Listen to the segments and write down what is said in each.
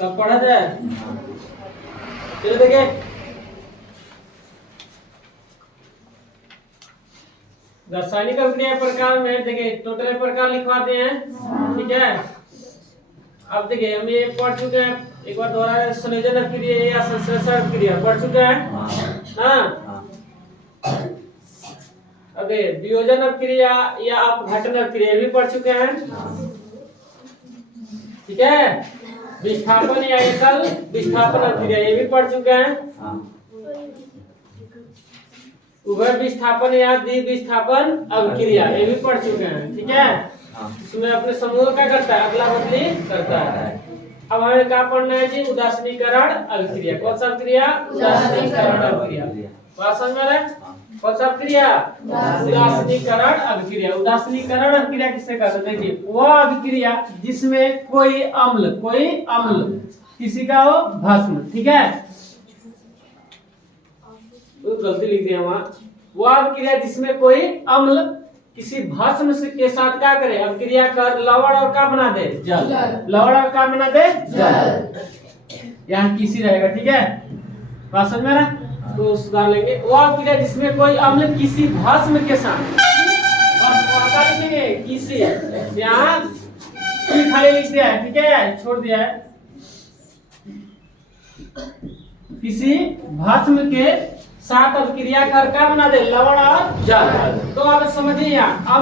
कब पढ़ा जाए? चलो देखिए, रासायनिक अभिक्रिया प्रकार में देखिए टोटल प्रकार लिखवाते हैं, ठीक है। अब देखिए हम ये पढ़ चुके हैं, एक बार दोबारा संयोजन अभिक्रिया या संश्लेषण अभिक्रिया पढ़ चुके हैं, हाँ। अब वियोजन अभिक्रिया या अपघटन अभिक्रिया भी पढ़ चुके हैं, ठीक है। विस्थापन या एकल विस्थापन अभिक्रिया ये भी पढ़ चुके हैं। उभय विस्थापन या द्विविस्थापन अभिक्रिया ये भी पढ़ चुके हैं, ठीक है। इसमें अपने समूह क्या करता है, अदला बदली करता है। अब हमें क्या पढ़ना है जी, उदासीनीकरण अभिक्रिया। कौन सा अभिक्रिया? उदासीनीकरण अभिक्रिया। बात समझ में आ रहा है? कौन सा अभिक्रिया? उदासीनीकरण अभिक्रिया। उदासीनीकरण अभिक्रिया किससे कहते हैं? देखिए वह अभिक्रिया जिसमें कोई अम्ल किसी का हो भस्म, ठीक है। तो गलती लिख दिया वहां, वो अभिक्रिया जिसमें कोई अम्ल किसी भस्म से के साथ क्या करे, अभिक्रिया कर लवण और क्या बना दे, जल। लवण और क्या बना दे, जल। यहाँ किसी रहेगा, ठीक है। बात समझ में आ रहा? तो सुधार लेंगे, वो अभिक्रिया जिसमें कोई अम्ल किसी भस्म के साथ, बस लिखेंगे किसी, यहाँ खाली लिख दिया है, ठीक है, छोड़ दिया है। किसी भस्म के साथ अभिक्रिया कर क्या बना दे, लवण और जल। तो आप समझिए यहाँ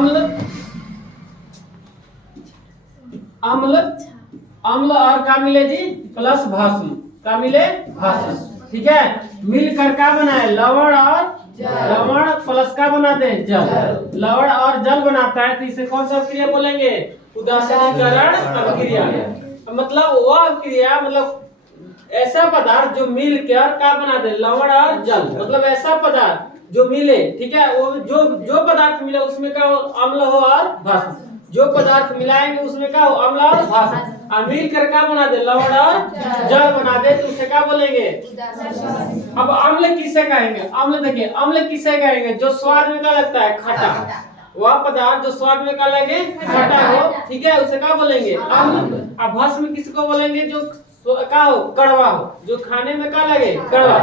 अम्ल और क्या मिले जी, प्लस भस्म, क्या मिले, भस्म, ठीक है। मिलकर क्या बनाए, लवण और लवण प्लस क्या बना दे, जल। लवण और जल बनाता है, तो इसे कौन सा अभिक्रिया बोलेंगे, उदासीनीकरण अभिक्रिया। मतलब वो अभिक्रिया, मतलब ऐसा पदार्थ जो मिल कर क्या बना दे, लवण और जल। मतलब ऐसा पदार्थ जो मिले, ठीक है, वो जो पदार्थ मिले उसमें क्या हो, अम्ल हो और भस्म। जो पदार्थ मिलाएंगे उसमें क्या हो, अम्ल और भस्म। और मिलकर क्या बना दे, लवण और जल बना दे, तो उसे क्या बोलेंगे। अब अम्ल किसे कहेंगे, अम्ल देखिए अम्ल किसे कहेंगे, जो स्वाद में क्या लगता है, खट्टा। वह पदार्थ जो स्वाद में क्या लगे, खट्टा हो, ठीक है, उसे क्या बोलेंगे, अम्ल। अब भस्म किसको बोलेंगे, जो क्या हो, कड़वा हो, जो खाने में क्या लगे, कड़वा।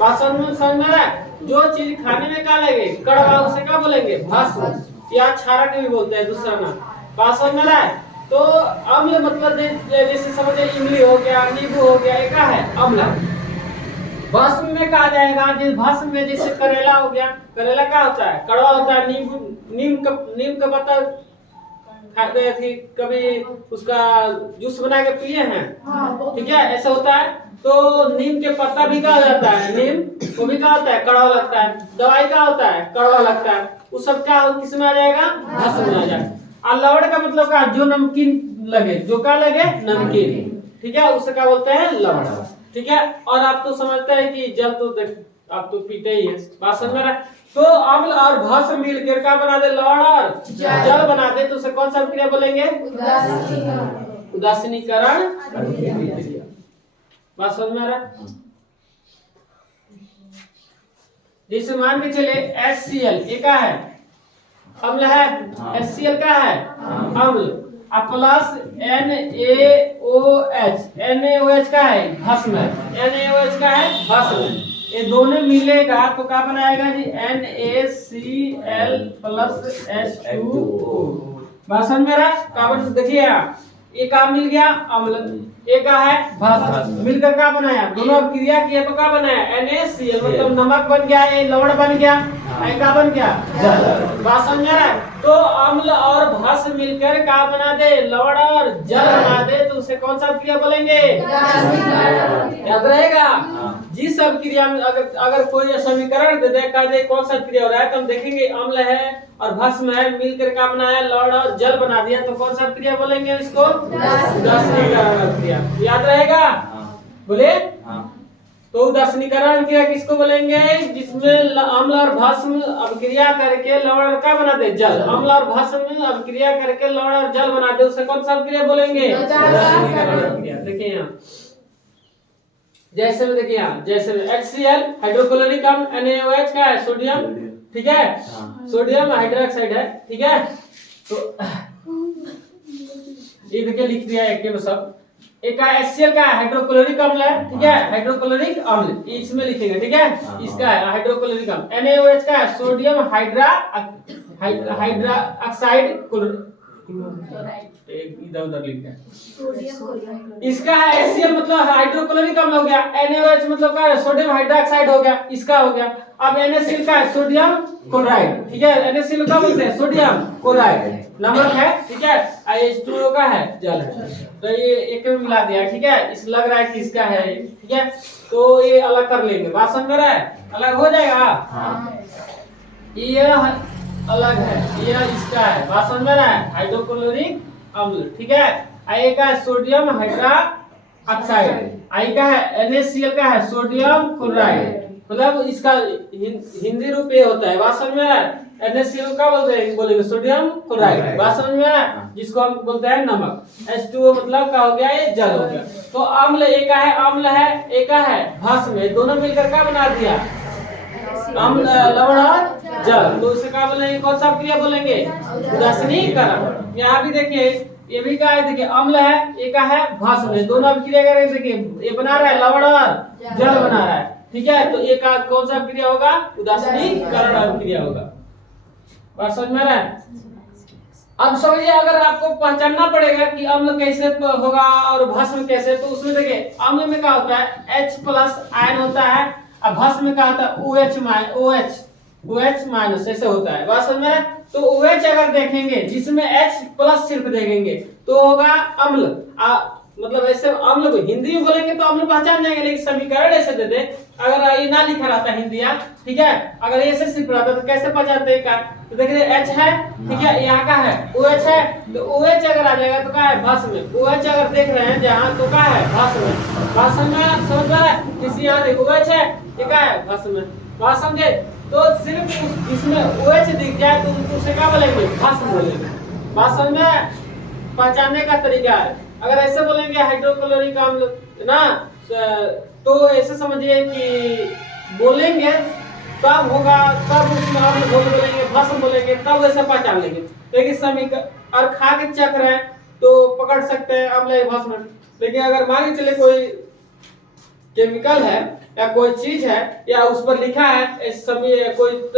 पासन में समझना है, जो चीज खाने में क्या लगे, कड़वा, उसे क्या बोलेंगे, भस्म या क्षारक भी बोलते हैं, दूसरा नाम। पासन में है तो अम्ल मतलब जैसे समझे इमली हो गया, नींबू हो गया, ये क्या है, अम्ल। भस्म में कहा जाएगा, जिस भस्म में जैसे करेला हो गया, करेला क्या होता है, कड़वा होता है। नीम का पत्ता खाते थे कभी, उसका जूस बना के पिए हैं, ठीक है, ऐसा होता है। तो नीम के पत्ता भी क्या हो जाता है, नीम वो भी क्या होता है, कड़वा लगता है। दवाई क्या होता है, कड़वा लगता है। वो सब क्या किस में आ जाएगा, भस्म में आ जाएगा। और लवण का मतलब क्या, जो नमकीन लगे, जो क्या लगे, नमकीन, ठीक है, उसे क्या बोलते हैं, लवण, ठीक है। और आप तो समझते हैं कि जल तो आप तो पीते ही है, बात समझ रहा है। तो अम्ल और भस्म मिलकर क्या बना दे, लवण और जल बना दे, तो उसे कौन सा अभिक्रिया बोलेंगे, उदासीनीकरण अभिक्रिया। बात समझ में आ रहा है। जैसे मान के चले HCl, ये क्या है, अम्ल है, HCl क्या है, अम्ल। प्लस NaOH का है, भस्म है, NaOH का है, भस्म। ये दोनों मिलेगा तो क्या बनाएगा जी, NaCl प्लस H2O। बात समझ में आ रहा है। कार्बन देखिए यहाँ, एक का मिल गया अम्ल, एक का है भस्म, मिलकर क्या बनाया, दोनों क्रिया किया तो क्या बनाया, NaCl, मतलब नमक बन गया, ये लवण बन गया, क्या बन गया, जल। बात समझ रहा है। तो अम्ल और भस्म मिलकर क्या बना दे, लवण और जल बना दे, तो उसे कौन सा क्रिया बोलेंगे, याद रहेगा। जिस सब क्रिया में अगर कोई समीकरण दे दे, कह दे कौन सा क्रिया हो रहा है, तो हम देखेंगे अम्ल है और भस्म है, मिलकर क्या बनाया, लवण और जल बना दिया, तो कौन सा क्रिया बोलेंगे इसको, उदासीनीकरण क्रिया। याद रहेगा, बोले। तो उदासीनीकरण क्रिया किसको बोलेंगे, जिसमें अम्ल और भस्म अभिक्रिया करके लवण क्या बना दे, जल। अम्ल और भस्म अभिक्रिया करके लवण और जल बना दे, उसे कौन सा अभिक्रिया बोलेंगे, उदासीनीकरण क्रिया। देखिए यहाँ जैसे में, देखिए यहाँ जैसे में HCl हाइड्रोक्लोरिक अम्ल, NaOH का है सोडियम, ठीक है, सोडियम हाइड्रोक्साइड है, ठीक है। तो ये देखिए लिख दिया एक में सब। एक का HCl का हाइड्रोक्लोरिक अम्ल है, ठीक है, हाइड्रोक्लोरिक अम्ल ये इसमें लिखेंगे, ठीक है, इसका है हाइड्रोक्लोरिक अम्ल। NaOH का है सोडियम हाइड्रा ऑक्साइड क्लोराइड, एक इधर उधर लिख दिया। इसका है HCl मतलब हाइड्रोक्लोरिक अम्ल हो गया, NaOH मतलब का सोडियम हाइड्रोक्साइड हो गया, इसका हो गया। अब NaCl का है सोडियम क्लोराइड, ठीक है, NaCl का बोलते हैं सोडियम क्लोराइड, नमक है, ठीक है, H2O का है जल है। तो ये एक में मिला दिया, ठीक है, इस लग रहा है कि इसका है, ठीक है, तो ये अलग कर लेंगे, बात समझ में रहा है, अलग हो जाएगा। ये अलग है, ये इसका है, बात समझ में रहा है, हाइड्रोक्लोरिक अम्ल, ठीक है। आई का है सोडियम हाइड्रा ऑक्साइड, आई का है NaCl का है सोडियम क्लोराइड, मतलब इसका हिंदी रूप ये होता है, बात समझ में रहा है। NaCl का बोलेंगे सोडियम क्लोराइड, बात समझ में रहा है, जिसको हम बोलते हैं नमक। H2O मतलब का हो गया, ये जल हो गया। तो अम्ल एक का है अम्ल है, एक का है भस्म, दोनों मिलकर क्या बना दिया, अम्ल लवण और जल। तो उसे क्या बोलेंगे, कौन सा क्रिया बोलेंगे, उदासीनीकरण। यहाँ भी देखिए ये भी क्या है, देखिए अम्ल है, एक का है भस्म, दोनों अब क्रिया करेंगे, देखिए ये बना रहा है लवण और जल बना रहा है, ठीक है, तो एक का कौन सा क्रिया होगा, उदासीनीकरण क्रिया होगा, बात समझ में रहा है। अब समझिए, अगर आपको पहचानना पड़ेगा कि अम्ल कैसे होगा और भस्म कैसे, तो उसमें देखिए अम्ल में क्या होता है H+ आयन होता है, और भस्म में क्या होता है OH माइनस, ऐसे होता है, बात समझ में रहा है। तो OH अगर देखेंगे जिसमें H+ सिर्फ देखेंगे तो होगा अम्ल, मतलब ऐसे अम्ल को हिंदी में बोलेंगे तो अम्ल पहचान जाएंगे, लेकिन समीकरण ऐसे दे दे, अगर ये ना लिखा रहता हिंदी या, ठीक है, अगर ऐसे सिर्फ रहता तो कैसे पहचानते का, तो देखिए H है, ठीक है, यहाँ का है OH है, तो OH अगर आ जाएगा तो क्या है भस्म, OH अगर देख रहे हैं जहाँ तो क्या है भस्म, बात समझ रहा है, किसी यहाँ देखो OH है, ये क्या है भस्म, बात समझे। तो सिर्फ जिसमें OH दिख जाए तो उसे क्या बोलेंगे, भस्म बोलेंगे, बात समझ में, पहचानने का तरीका है। अगर ऐसे बोलेंगे हाइड्रोक्लोरिक अम्ल ना, तो ऐसे समझिए कि बोलेंगे तब होगा, तब उसमें अम्ल बोलेंगे, भस्म बोलेंगे, तब ऐसे पहचान लेंगे। लेकिन समीकरण और खा के चख रहे हैं तो पकड़ सकते हैं अम्ल या भस्म, लेकिन अगर मान के चले कोई केमिकल है या कोई चीज है या उस पर लिखा है कोई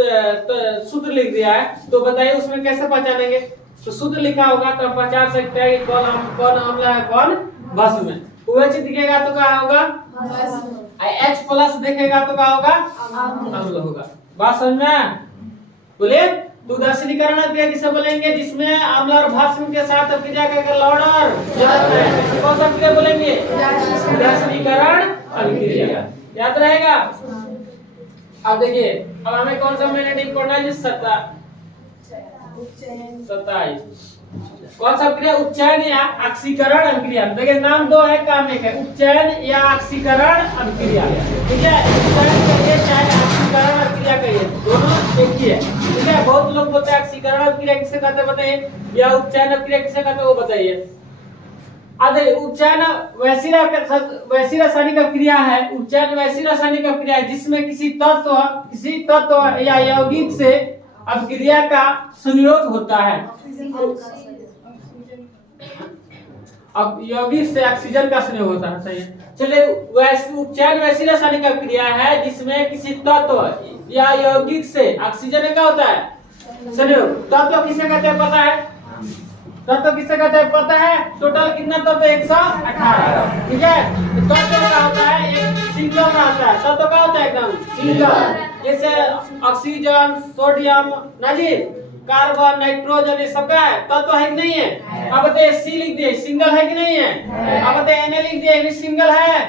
सूत्र लिख दिया है, तो बताइए उसमें कैसे पहचानेंगे। तो सूत्र लिखा होगा तो पहचान सकते हैं कि कौन अम्ल है कौन भस्म है। OH दिखेगा तो क्या होगा, H+ देखेगा तो क्या होगा, अम्ल होगा, बात समझ में बोलिए। तो उदासीनीकरण क्रिया किसे बोलेंगे, जिसमें अम्ल और भस्म के साथ क्रिया करके लवण और जल है, कौन सा क्रिया बोलेंगे, उदासीनीकरण अभिक्रिया, याद रहेगा। अब देखिए, अब हमें कौन सा मिनट इंपॉर्टेंट है, 27 कौन सा क्रिया, उपचयन या ऑक्सीकरण अभिक्रिया। देखिए नाम दो है, काम एक है, उपचयन या ऑक्सीकरण अभिक्रिया, ठीक है, उपचयन करिए चाहे ऑक्सीकरण अभिक्रिया करिए, दोनों एक ही है, ठीक है। बहुत लोग बोलते हैं ऑक्सीकरण अभिक्रिया किसे कहते हैं बताइए, या उपचयन अभिक्रिया किसे कहते हैं वो बताइए। अरे उपचयन वैसी रासायनिक अभिक्रिया है, उपचयन वैसी रासायनिक अभिक्रिया है जिसमें किसी तत्व या यौगिक से अभिक्रिया का संयोग होता है। अब यौगिक से ऑक्सीजन का संयोग होता है, सही है। चलिए, उपचयन वैसी रासायनिक अभिक्रिया है जिसमें किसी तत्व या यौगिक से ऑक्सीजन का होता है संयोग। तत्व किसे कहते हैं पता है, तत्व किसे कहते हैं पता है, टोटल कितना तत्व 118, ठीक है। तो तत्व का होता है एक सिंगल का होता है, तत्व का होता है एकदम सिंगल, जैसे oxygen, sodium, nitrogen, carbon, nitrogen, ये सब का है तत्व है कि नहीं है। अब बताइए C लिख दिए, सिंगल है कि नहीं है। अब बताइए Na लिख दिए, भी सिंगल है,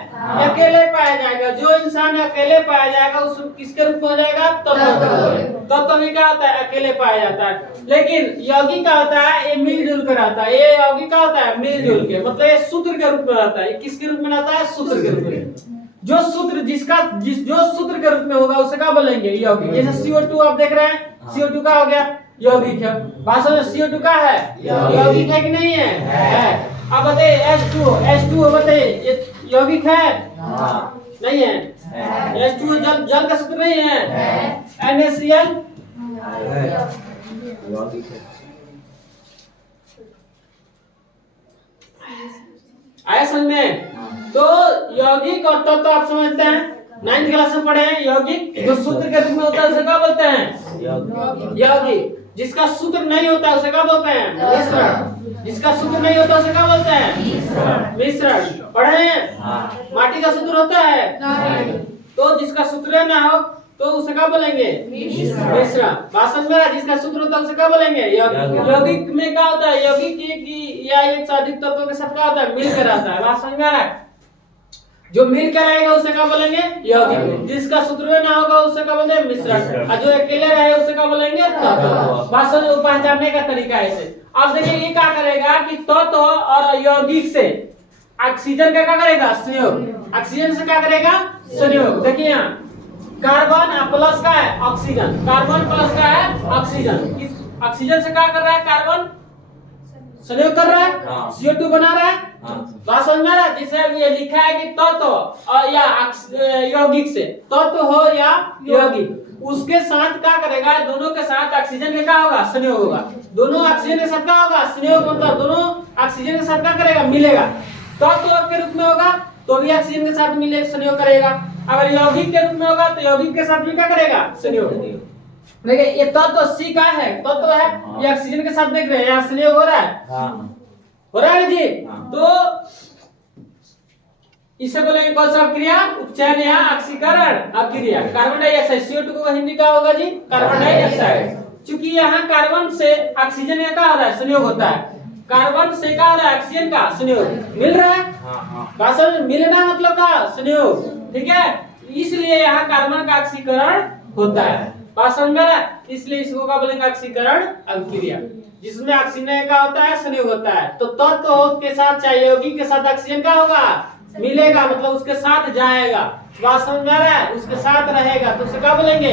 अकेले पाया जाएगा। जो इंसान अकेले पाया जाएगा उस किसके रूप में हो जाएगा, तत्व में क्या होता है, अकेले पाया जाता है। लेकिन यौगिक का होता है ये मिलजुल कर आता है, ये यौगिक का होता है मिलजुल के, मतलब ये सूत्र के रूप में रहता है। किसके रूप में रहता है, सूत्र के रूप में। जो सूत्र जो सूत्र के रूप में होगा उसे क्या बोलेंगे, यौगिक। जैसे CO2 आप देख रहे हैं, CO2 का हो गया यौगिक है, भाषा में CO2 का है यौगिक है कि नहीं है। अब बताइए H2O बताइए यौगिक है, नहीं है। H2O जल का सूत्र नहीं है। NaCl आया समझ में? तो यौगिक और तत्व तो आप समझते हैं, 9th क्लास में पढ़े हैं। यौगिक जो सूत्र के रूप में होता है उसे क्या बोलते हैं? यौगिक। जिसका सूत्र नहीं होता उसे क्या बोलते हैं? मिश्रण। जिसका सूत्र नहीं होता उसे क्या बोलते हैं? मिश्रण। पढ़े हैं? माटी का सूत्र होता है? तो जिसका सूत्र ना हो तो उसे क्या बोलेंगे? मिश्रण। बात समझ में? जिसका सूत्र होता है उसे क्या बोलेंगे? यौगिक में क्या होता है? यौगिक या एक से अधिक तत्वों के साथ क्या होता है? मिलकर रहता है। बात समझ में आ रहा है? जो मिलकर रहेगा उसे क्या बोलेंगे? यौगिक। जिसका सूत्र ना होगा उसे क्या बोलते हैं? मिश्रण। और जो अकेले रहे उसे क्या बोलेंगे? तत्व। बात समझ पहचानने का तरीका है इसे। अब देखिए ये क्या करेगा कि तत्व और यौगिक से ऑक्सीजन का क्या करेगा? संयोग। ऑक्सीजन से क्या करेगा? संयोग। देखिए यहाँ कार्बन प्लस का है ऑक्सीजन, कार्बन प्लस का है ऑक्सीजन। इस ऑक्सीजन से क्या कर रहा है? कार्बन संयोग कर रहा है, CO2 बना रहा है। बात समझ में आ रहा है? जिसे ये लिखा है कि तत्व और या यौगिक से, तत्व हो या यौगिक, उसके साथ क्या करेगा? दोनों के साथ ऑक्सीजन का क्या होगा? संयोग होगा। दोनों ऑक्सीजन के साथ क्या होगा? संयोग। मतलब दोनों ऑक्सीजन के साथ क्या करेगा? मिलेगा। तत्व के रूप में होगा तो भी ऑक्सीजन के साथ मिले संयोग करेगा। अगर यौगिक के रूप में होगा तो यौगिक के साथ भी क्या करेगा? संयोग। देखिए ये तत्व C का है, तत्व है, ये ऑक्सीजन के साथ देख रहे हैं, यहाँ संयोग हो रहा है। हो रहा है जी? तो इसे बोलेंगे कौन सा क्रिया? उपचयन या ऑक्सीकरण अक्रिया। कार्बन डाइऑक्साइड, CO2 को हिंदी का होगा जी? Carbon dioxide. चूंकि यहाँ कार्बन से ऑक्सीजन का हो रहा है? संयोग होता है। कार्बन से क्या हो रहा है? ऑक्सीजन का संयोग मिल रहा है। बात मिलना मतलब का संयोग, ठीक है? इसलिए यहाँ कार्बन का ऑक्सीकरण होता है। बात समझ में आ रहा है? इसलिए इसको क्या बोलेंगे? ऑक्सीकरण अभिक्रिया। जिसमें ऑक्सीजन का होता है, संयोग होता है। तो तत्व के साथ चाहे यौगिक के साथ ऑक्सीजन का होगा? मिलेगा, मतलब उसके साथ जाएगा। बात समझ में आ रहा है? उसके साथ रहेगा तो उसे क्या बोलेंगे?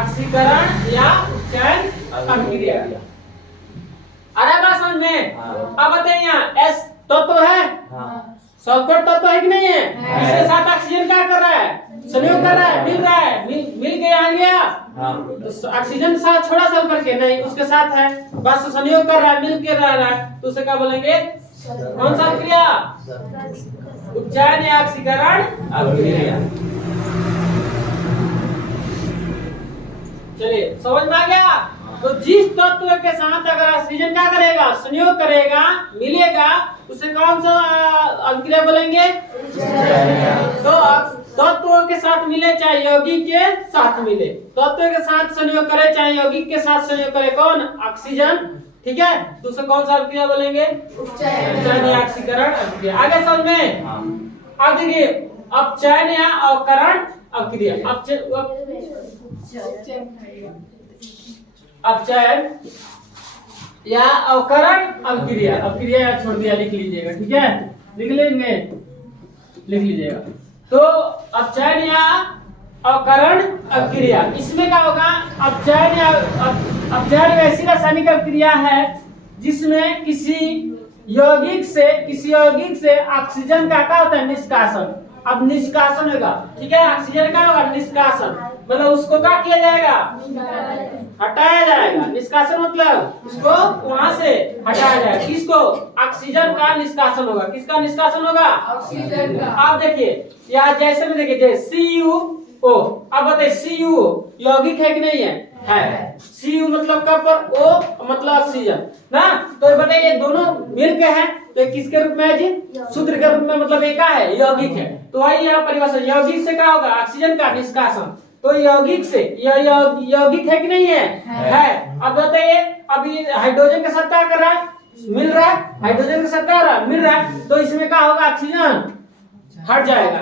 ऑक्सीकरण या उपचयन अभिक्रिया। अरे बात समझ में? अब बताइए यहाँ S तत्व है, सल्फर तत्व है कि नहीं है? इसके साथ ऑक्सीजन क्या कर रहा है? संयोग कर रहा है, मिल रहा है, मिल गया आ गया। तो ऑक्सीजन साथ छोड़ा सल्फर के नहीं, उसके साथ है, बस संयोग कर रहा है, मिल के रह रहा है, तो उसे क्या बोलेंगे? कौन सा क्रिया? उपचयन या ऑक्सीकरण अभिक्रिया। चलिए समझ में आ गया? तो जिस तत्व के साथ अगर ऑक्सीजन क्या करेगा? संयोग करेगा, मिलेगा, उसे कौन सा अभिक्रिया बोलेंगे? तो तत्व के साथ मिले चाहे यौगिक के साथ मिले, तत्व के साथ संयोग करे चाहे यौगिक के साथ संयोग करे, कौन? ऑक्सीजन, ठीक है? तो उसे कौन सा अभिक्रिया बोलेंगे? उपचयन या ऑक्सीकरण अभिक्रिया। आगे समझ में? अब देखिए अपचयन या अवकरण अभिक्रिया। अपचयन या अवकरण अभिक्रिया। अभिक्रिया छोड़ दिया, लिख लीजिएगा, ठीक है? लिख लेंगे, लिख लीजिएगा। तो अपचयन या अवकरण अभिक्रिया, इसमें क्या होगा? अपचयन ऐसी रासायनिक अभिक्रिया है जिसमें किसी यौगिक से ऑक्सीजन का क्या होता है? निष्कासन। अब निष्कासन होगा, ठीक है? ऑक्सीजन का होगा निष्कासन, मतलब उसको क्या किया जाएगा? हटाया जाएगा। निष्कासन मतलब उसको वहां से हटाया जाएगा। किसको? ऑक्सीजन का निष्कासन होगा। किसका निष्कासन होगा? ऑक्सीजन का। आप देखिए यहाँ जैसे में देखिए, जैसे CuO। अब बताइए CuO यौगिक है कि नहीं है? है। Cu मतलब कब पर? O मतलब ऑक्सीजन ना। तो बताइए दोनों मिलके हैं तो किसके रूप में है जी? सूत्र के रूप में, मतलब एक है यौगिक है। तो वही यहाँ परिभाषा, यौगिक से क्या होगा? ऑक्सीजन का निष्कासन। तो यौगिक से यौगिक है कि नहीं है? है। अब बताइए अब ये हाइड्रोजन के साथ क्या कर रहा है? मिल रहा है। हाइड्रोजन के साथ क्या हो रहा है? मिल रहा है। तो इसमें क्या होगा? ऑक्सीजन हट जाएगा,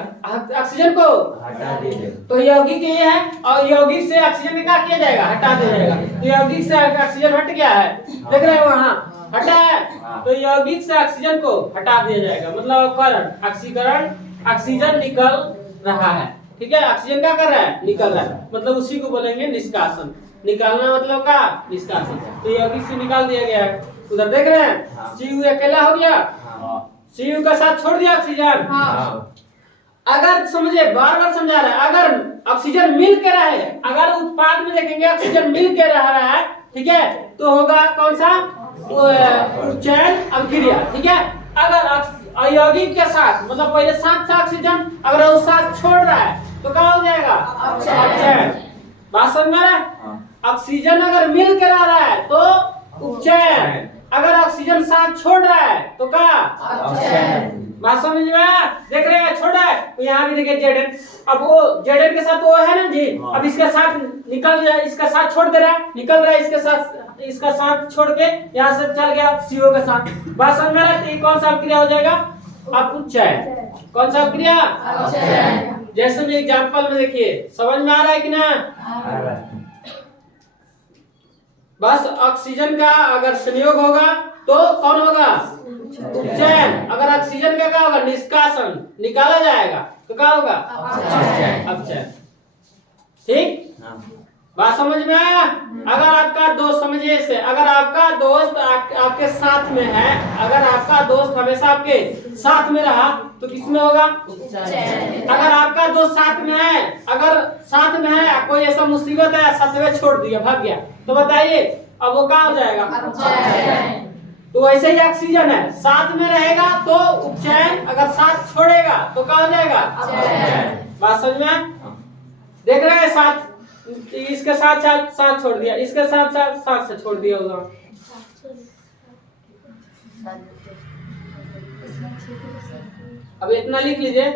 ऑक्सीजन को हटा देगा। तो यौगिक ये है और यौगिक से ऑक्सीजन में क्या किया जाएगा? हटा दिया जाएगा। तो यौगिक से ऑक्सीजन हट गया है, देख रहे हो वहाँ हटा है। तो यौगिक से ऑक्सीजन को हटा दिया जाएगा, मतलब अवकरण, ऑक्सीकरण, ऑक्सीजन निकल रहा है, ठीक है? ऑक्सीजन क्या कर रहा है? निकल रहा है, मतलब उसी को बोलेंगे निष्कासन। निकालना मतलब का? निष्कासन। तो यौगिक से निकाल दिया गया है। उधर देख रहे हैं Cu अकेला हो गया, Cu का साथ छोड़ दिया ऑक्सीजन। अगर समझे, बार बार समझा रहा है, अगर ऑक्सीजन मिल के रहे, अगर उत्पाद में देखेंगे ऑक्सीजन मिल के रह रहा है, ठीक है? तो होगा कौन सा? उपचयन अभिक्रिया, ठीक है? अगर अयौगिक के साथ, मतलब पहले साथ से ऑक्सीजन, अगर वो साथ छोड़ रहा है तो क्या हो जाएगा? अपचयन। बात समझ में आ रहा है? ऑक्सीजन अगर मिल कर आ रहा है तो उपचयन, अगर ऑक्सीजन साथ छोड़ रहा है तो क्या? अपचयन। बात समझ में आया? देख रहे हैं, छोड़ा है तो यहाँ भी देखिए Zn, अब वो Zn के साथ वो है ना जी, अब इसके साथ निकल जाए, इसका साथ छोड़ दे रहा है, निकल रहा है इसके साथ, इसका साथ छोड़ के यहाँ से चल गया CO के साथ। बात समझ में आ रहा है? तो ये कौन सा क्रिया हो जाएगा? अपचयन। कौन सा क्रिया? अपचयन। जैसे में एग्जांपल में देखिए, समझ में आ रहा है कि ना? आ रहा है। बस ऑक्सीजन का अगर संयोग होगा तो कौन होगा? उपचयन। अगर ऑक्सीजन का क्या होगा? निष्कासन, निकाला जाएगा तो क्या होगा? अपचयन। ठीक, बात समझ में आया? अगर आपका दोस्त, समझिए इसे, अगर आपका दोस्त आपके साथ में है, अगर आपका दोस्त हमेशा आपके साथ में रहा तो किसमें होगा? अगर आपका दोस्त साथ में है, अगर साथ में है, कोई ऐसा मुसीबत है, साथ में छोड़ दिया, भाग गया, तो बताइए अब वो क्या हो जाएगा? तो वैसे ही ऑक्सीजन है, साथ में रहेगा तो उपचयन, अगर साथ छोड़ेगा तो क्या हो जाएगा? बात समझ में? देख रहे हैं, साथ, इसके साथ साथ छोड़ दिया, इसके साथ साथ से छोड़ दिया होगा। अब इतना लिख लीजिए।